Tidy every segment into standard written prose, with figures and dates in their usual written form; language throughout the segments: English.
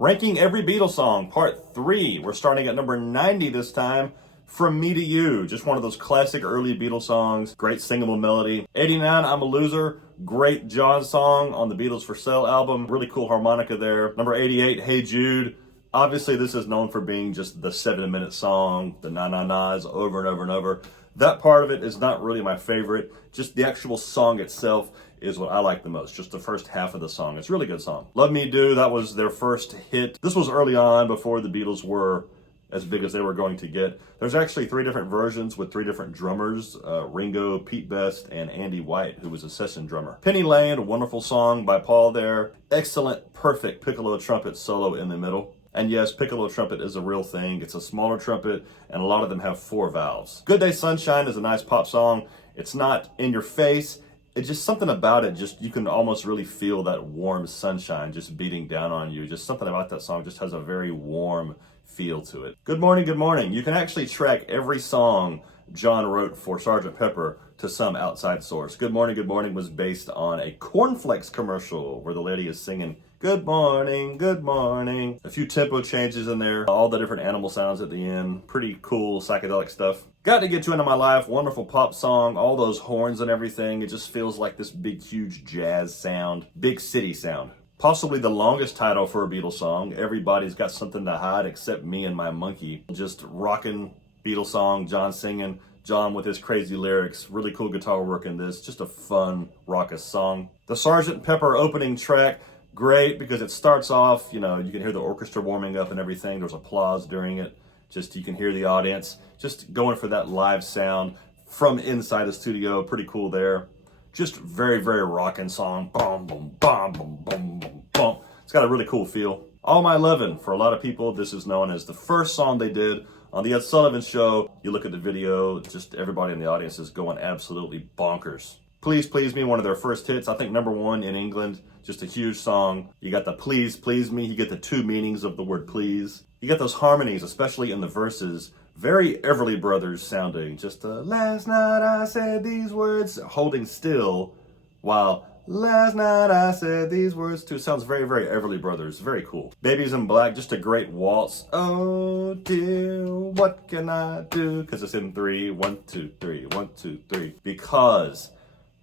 Ranking every Beatles song, part 3. We're starting at number 90 this time. From Me to You, just one of those classic early Beatles songs. Great singable melody. 89, I'm a Loser. Great John song on the Beatles for Sale album. Really cool harmonica there. Number 88, Hey Jude. Obviously, this is known for being just the 7-minute song, the na-na-nas over and over and over. That part of it is not really my favorite. Just the actual song itself is what I like the most. Just the first half of the song. It's a really good song. Love Me Do, that was their first hit. This was early on before the Beatles were as big as they were going to get. There's actually 3 different versions with 3 different drummers, Ringo, Pete Best, and Andy White, who was a session drummer. Penny Lane, a wonderful song by Paul there. Excellent, perfect piccolo trumpet solo in the middle. And yes, piccolo trumpet is a real thing. It's a smaller trumpet, and a lot of them have 4 valves. Good Day Sunshine is a nice pop song. It's not in your face. It's just something about it, just you can almost really feel that warm sunshine just beating down on you. Just something about that song just has a very warm feel to it. Good Morning, Good Morning. You can actually track every song John wrote for Sgt. Pepper to some outside source. Good Morning was based on a cornflakes commercial where the lady is singing, good morning, good morning. A few tempo changes in there, all the different animal sounds at the end. Pretty cool psychedelic stuff. Got to Get You Into My Life, wonderful pop song, all those horns and everything. It just feels like this big, huge jazz sound, big city sound. Possibly the longest title for a Beatles song. Everybody's got something to hide except me and my monkey. Just rocking Beatles song, John singing, John with his crazy lyrics, really cool guitar work in this, just a fun, raucous song. The Sgt. Pepper opening track, great because it starts off, you can hear the orchestra warming up and everything. There's applause during it. Just you can hear the audience just going for that live sound from inside the studio. Pretty cool there. Just very, very rocking song. Boom, boom, boom, boom, boom, boom, boom. It's got a really cool feel. All My Lovin', for a lot of people, this is known as the first song they did on the Ed Sullivan Show. You look at the video, just everybody in the audience is going absolutely bonkers. Please Please Me, one of their first hits. I think number 1 in England. Just a huge song. You got the Please Please Me. You get the 2 meanings of the word please. You get those harmonies, especially in the verses. Very Everly Brothers sounding. Just last night I said these words, holding still, while last night I said these words too. Sounds very, very Everly Brothers. Very cool. Babies in Black, just a great waltz. Oh dear, what can I do? Because it's in 3, 1, 2, 3, 1, 2, 3. Because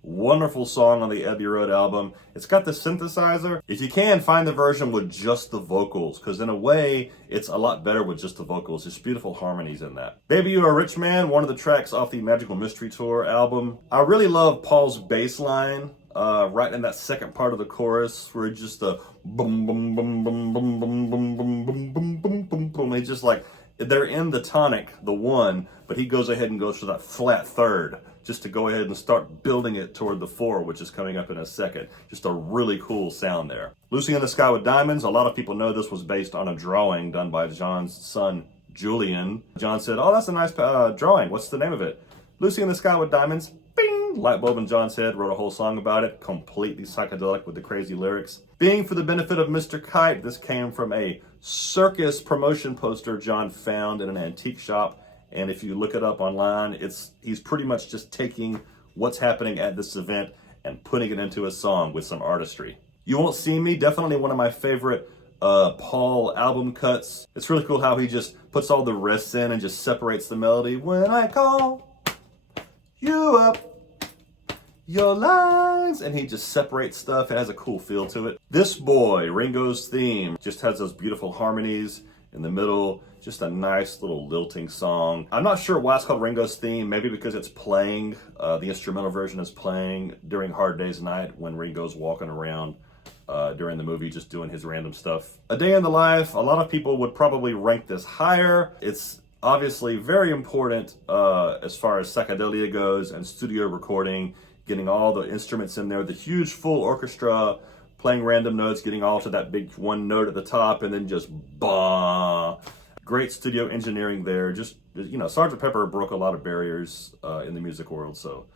wonderful song on the Abbey Road album. It's got the synthesizer. If you can, find the version with just the vocals, because in a way, it's a lot better with just the vocals. There's beautiful harmonies in that. Baby You Are a Rich Man, one of the tracks off the Magical Mystery Tour album. I really love Paul's bass line right in that second part of the chorus, where it's just a boom, boom, boom, boom, boom, boom, boom, boom, boom, boom, boom, boom, boom. It's just like, they're in the tonic, the 1, but he goes ahead and goes for that flat third, just to go ahead and start building it toward the 4, which is coming up in a second. Just a really cool sound there. Lucy in the Sky with Diamonds. A lot of people know this was based on a drawing done by John's son, Julian. John said, oh, that's a nice drawing. What's the name of it? Lucy in the Sky with Diamonds. Bing! Light bulb in John's head. Wrote a whole song about it. Completely psychedelic with the crazy lyrics. Being for the Benefit of Mr. Kite. This came from a circus promotion poster John found in an antique shop. And if you look it up online, he's pretty much just taking what's happening at this event and putting it into a song with some artistry. You Won't See Me, definitely one of my favorite Paul album cuts. It's really cool how he just puts all the riffs in and just separates the melody. When I call you up, your lines, and he just separates stuff. It has a cool feel to it. This Boy, Ringo's theme, just has those beautiful harmonies in the middle. Just a nice little lilting song. I'm not sure why it's called Ringo's Theme. Maybe because it's playing, the instrumental version is playing during Hard Day's Night when Ringo's walking around during the movie just doing his random stuff. A Day in the Life, a lot of people would probably rank this higher. It's obviously very important as far as psychedelia goes and studio recording, getting all the instruments in there, the huge full orchestra, playing random notes, getting all to that big 1 note at the top, and then just bah. Great studio engineering there. Just, Sgt. Pepper broke a lot of barriers in the music world, so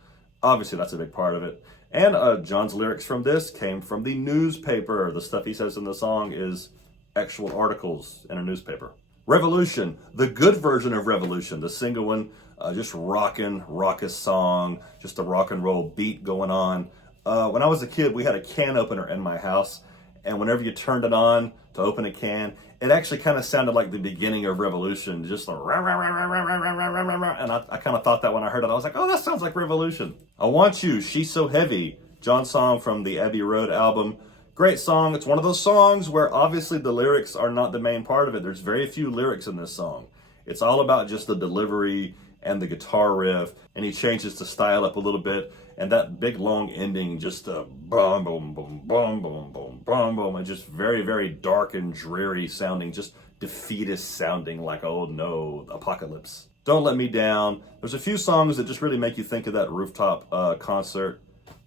obviously that's a big part of it. And John's lyrics from this came from the newspaper. The stuff he says in the song is actual articles in a newspaper. Revolution, the good version of Revolution, the single one, just rockin', raucous song, just a rock and roll beat going on. When I was a kid, we had a can opener in my house, and whenever you turned it on to open a can, it actually kind of sounded like the beginning of Revolution, just like, and I kind of thought that when I heard it, I was like, oh, that sounds like Revolution. I Want You, She's So Heavy, John's song from the Abbey Road album. Great song. It's one of those songs where obviously the lyrics are not the main part of it. There's very few lyrics in this song. It's all about just the delivery and the guitar riff, and he changes the style up a little bit, and that big long ending, just a boom, boom, boom, boom, boom, boom, boom, boom, and just very, very dark and dreary sounding, just defeatist sounding, like, oh no, apocalypse. Don't Let Me Down. There's a few songs that just really make you think of that rooftop concert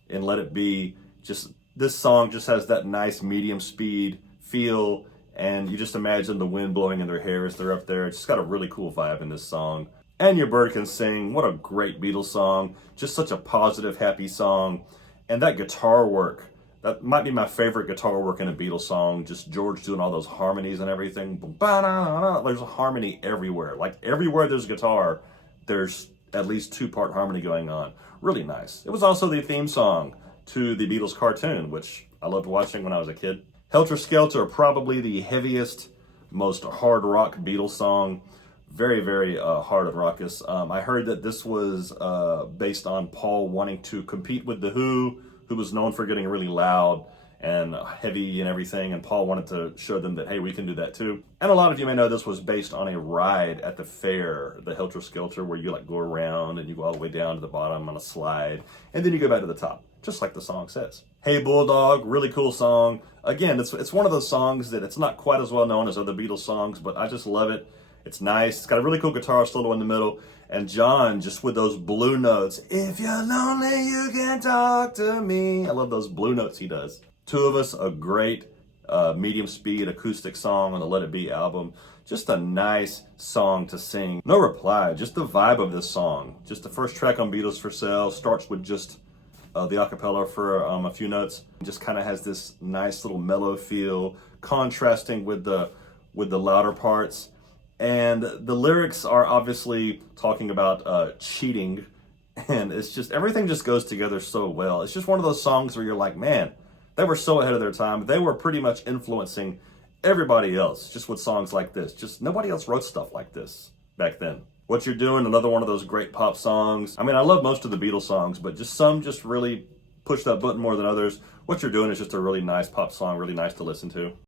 in Let It Be. Just this song just has that nice medium speed feel, and you just imagine the wind blowing in their hair as they're up there. It's just got a really cool vibe in this song. And Your Bird Can Sing, what a great Beatles song. Just such a positive, happy song. And that guitar work, that might be my favorite guitar work in a Beatles song. Just George doing all those harmonies and everything. There's a harmony everywhere. Like everywhere there's guitar, there's at least 2-part harmony going on. Really nice. It was also the theme song to the Beatles cartoon, which I loved watching when I was a kid. Helter Skelter, probably the heaviest, most hard rock Beatles song. Very, very hard and raucous. I heard that this was based on Paul wanting to compete with The Who was known for getting really loud and heavy and everything, and Paul wanted to show them that, hey, we can do that too. And a lot of you may know this was based on a ride at the fair, the Helter Skelter, where you like go around and you go all the way down to the bottom on a slide, and then you go back to the top, just like the song says. Hey Bulldog, really cool song. Again, it's one of those songs that it's not quite as well known as other Beatles songs, but I just love it. It's nice. It's got a really cool guitar solo in the middle. And John, just with those blue notes. If you're lonely, you can talk to me. I love those blue notes he does. Two of Us, a great medium speed acoustic song on the Let It Be album. Just a nice song to sing. No Reply, just the vibe of this song. Just the first track on Beatles for Sale starts with just the acapella for a few notes. It just kind of has this nice little mellow feel, contrasting with the louder parts. And the lyrics are obviously talking about cheating, and it's just, everything just goes together so well. It's just one of those songs where you're like, man, they were so ahead of their time. They were pretty much influencing everybody else just with songs like this. Just nobody else wrote stuff like this back then. What You're Doing, another one of those great pop songs. I mean, I love most of the Beatles songs, but just some just really push that button more than others. What You're Doing is just a really nice pop song, really nice to listen to.